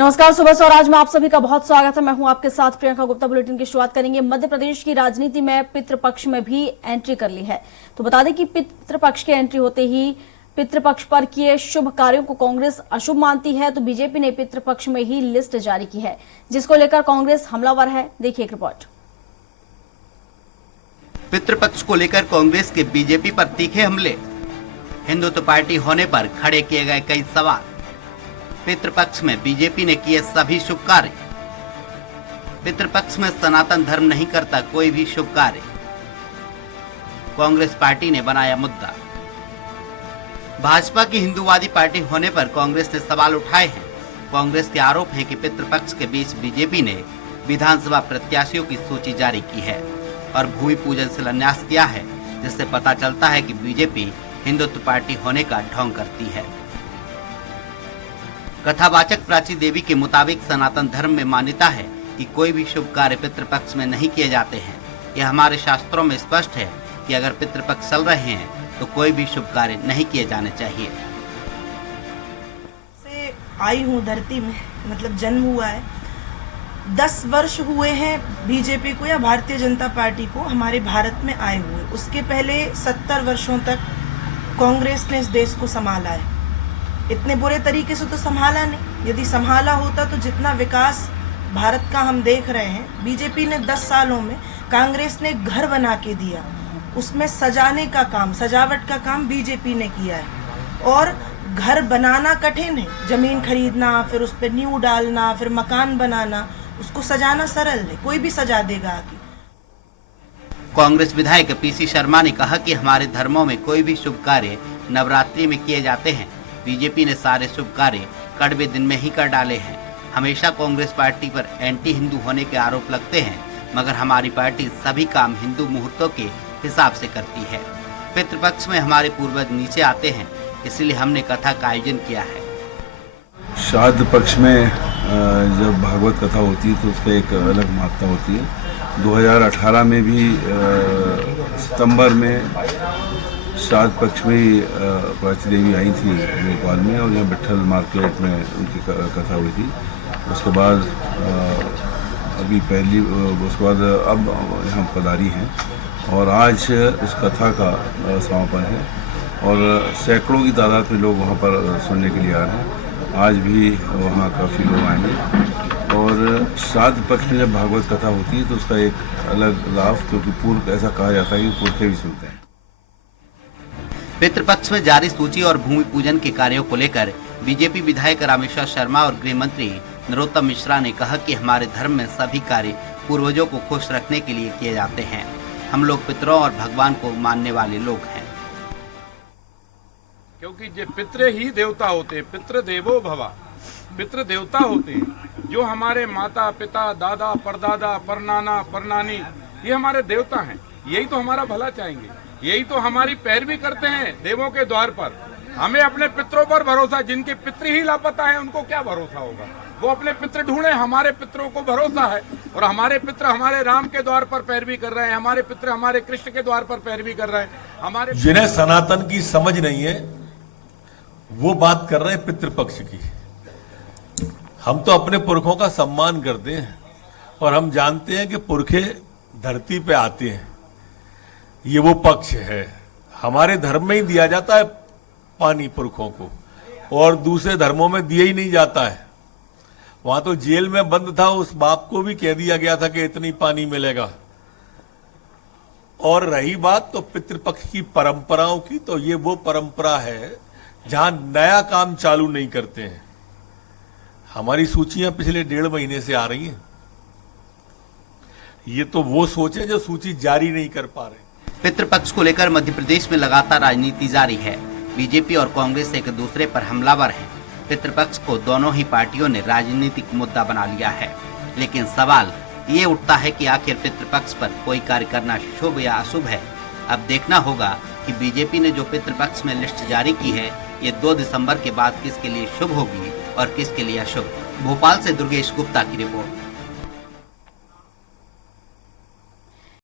नमस्कार, सुबह से और आज में आप सभी का बहुत स्वागत है। मैं हूं आपके साथ प्रियंका गुप्ता। बुलेटिन की शुरुआत करेंगे। मध्य प्रदेश की राजनीति में पितृपक्ष में भी एंट्री कर ली है। तो बता दें कि पितृपक्ष की एंट्री होते ही पितृपक्ष पर किए शुभ कार्यों को कांग्रेस अशुभ मानती है, तो बीजेपी ने पितृपक्ष में ही लिस्ट जारी की है, जिसको लेकर कांग्रेस हमलावर है। देखिए एक रिपोर्ट। पितृपक्ष को लेकर कांग्रेस के बीजेपी पर तीखे हमले, हिंदुत्व पार्टी होने पर खड़े किए गए कई सवाल। पितृपक्ष में बीजेपी ने किए सभी शुभ कार्य। पितृपक्ष में सनातन धर्म नहीं करता कोई भी शुभ कार्य, कांग्रेस पार्टी ने बनाया मुद्दा। भाजपा की हिंदूवादी पार्टी होने पर कांग्रेस ने सवाल उठाए हैं। कांग्रेस के आरोप है कि पितृपक्ष के बीच बीजेपी ने विधानसभा प्रत्याशियों की सूची जारी की है और भूमि पूजन शिलान्यास किया है, जिससे पता चलता है कि बीजेपी हिंदुत्व पार्टी होने का ढोंग करती है। कथावाचक प्राची देवी के मुताबिक सनातन धर्म में मान्यता है कि कोई भी शुभ कार्य पितृपक्ष में नहीं किए जाते हैं। यह हमारे शास्त्रों में स्पष्ट है कि अगर पितृपक्ष चल रहे हैं तो कोई भी शुभ कार्य नहीं किए जाने चाहिए। से आई हूँ धरती में, मतलब जन्म हुआ है। 10 वर्ष हुए हैं बीजेपी को या भारतीय जनता पार्टी को हमारे भारत में आए हुए। उसके पहले 70 वर्षों तक कांग्रेस ने इस देश को संभाला है। इतने बुरे तरीके से तो संभाला नहीं। यदि संभाला होता तो जितना विकास भारत का हम देख रहे हैं, बीजेपी ने 10 सालों में कांग्रेस ने घर बना के दिया। उसमें सजाने का काम, सजावट का काम बीजेपी ने किया है। और घर बनाना कठिन है, जमीन खरीदना, फिर उस पर नींव डालना, फिर मकान बनाना, उसको सजाना सरल है, कोई भी सजा देगा आगे। कांग्रेस विधायक पीसी शर्मा ने कहा कि हमारे धर्मों में कोई भी शुभ कार्य नवरात्रि में किए जाते हैं। बीजेपी ने सारे शुभ कार्य कड़वे दिन में ही कर डाले हैं। हमेशा कांग्रेस पार्टी पर एंटी हिंदू होने के आरोप लगते हैं, मगर हमारी पार्टी सभी काम हिंदू मुहूर्तों के हिसाब से करती है। पितृपक्ष में हमारे पूर्वज नीचे आते हैं, इसलिए हमने कथा का आयोजन किया है। श्राद्ध पक्ष में जब भागवत कथा होती है तो उसका एक अलग महत्ता होती है। 2018 में भी सितंबर में श्राद्ध पक्ष में ही प्राची देवी आई थी भोपाल में, और यहाँ बिट्ठल मार्केट में उनकी कथा हुई थी। उसके बाद अभी पहली उसके बाद अब यहाँ पधारी हैं और आज इस कथा का समापन है और सैकड़ों की तादाद में लोग वहाँ पर सुनने के लिए आ रहे हैं। आज भी वहाँ काफ़ी लोग आएंगे। और श्राद्ध पक्ष में जब भागवत कथा होती है तो उसका एक अलग लाभ, क्योंकि पूर्व ऐसा कहा जाता है कि पुरखे भी सुनते हैं। पितृपक्ष में जारी सूची और भूमि पूजन के कार्यों को लेकर बीजेपी विधायक रामेश्वर शर्मा और गृह मंत्री नरोत्तम मिश्रा ने कहा कि हमारे धर्म में सभी कार्य पूर्वजों को खुश रखने के लिए किए जाते हैं। हम लोग पितरों और भगवान को मानने वाले लोग हैं, क्योंकि जे पितृ ही देवता होते हैं। पितृ देवो भवा, पितृ देवता होते हैं। जो हमारे माता पिता, दादा, परदादा, परनाना, परनानी, ये हमारे देवता हैं। यही तो हमारा भला चाहेंगे, यही तो हमारी पैरवी करते हैं देवों के द्वार पर। हमें अपने पितरों पर भरोसा, जिनके पितृ ही लापता है उनको क्या भरोसा होगा। वो अपने पितृ ढूंढे, हमारे पितरों को भरोसा है। और हमारे पितृ हमारे राम के द्वार पर पैरवी कर रहे हैं, हमारे पितृ हमारे कृष्ण के द्वार पर पैरवी कर रहे हैं। हमारे जिन्हें सनातन की समझ नहीं है वो बात कर रहे हैं पितृपक्ष की। हम तो अपने पुरखों का सम्मान करते हैं और हम जानते हैं कि पुरखे धरती पे आते हैं, ये वो पक्ष है। हमारे धर्म में ही दिया जाता है पानी पुरखों को, और दूसरे धर्मों में दिया ही नहीं जाता है। वहां तो जेल में बंद था, उस बाप को भी कह दिया गया था कि इतनी पानी मिलेगा। और रही बात तो पितृपक्ष की परंपराओं की, तो ये वो परंपरा है जहां नया काम चालू नहीं करते हैं। हमारी सूचियां पिछले 1.5 महीने से आ रही हैं। ये तो वो सोच है जो सूची जारी नहीं कर पा रहे। पितृपक्ष को लेकर मध्य प्रदेश में लगातार राजनीति जारी है। बीजेपी और कांग्रेस एक दूसरे पर हमलावर हैं। पितृपक्ष को दोनों ही पार्टियों ने राजनीतिक मुद्दा बना लिया है, लेकिन सवाल ये उठता है कि आखिर पितृपक्ष पर कोई कार्य करना शुभ या अशुभ है। अब देखना होगा कि बीजेपी ने जो पितृपक्ष में लिस्ट जारी की है, ये 2 दिसंबर के बाद किसके लिए शुभ होगी और किसके लिए अशुभ। भोपाल से दुर्गेश गुप्ता की रिपोर्ट।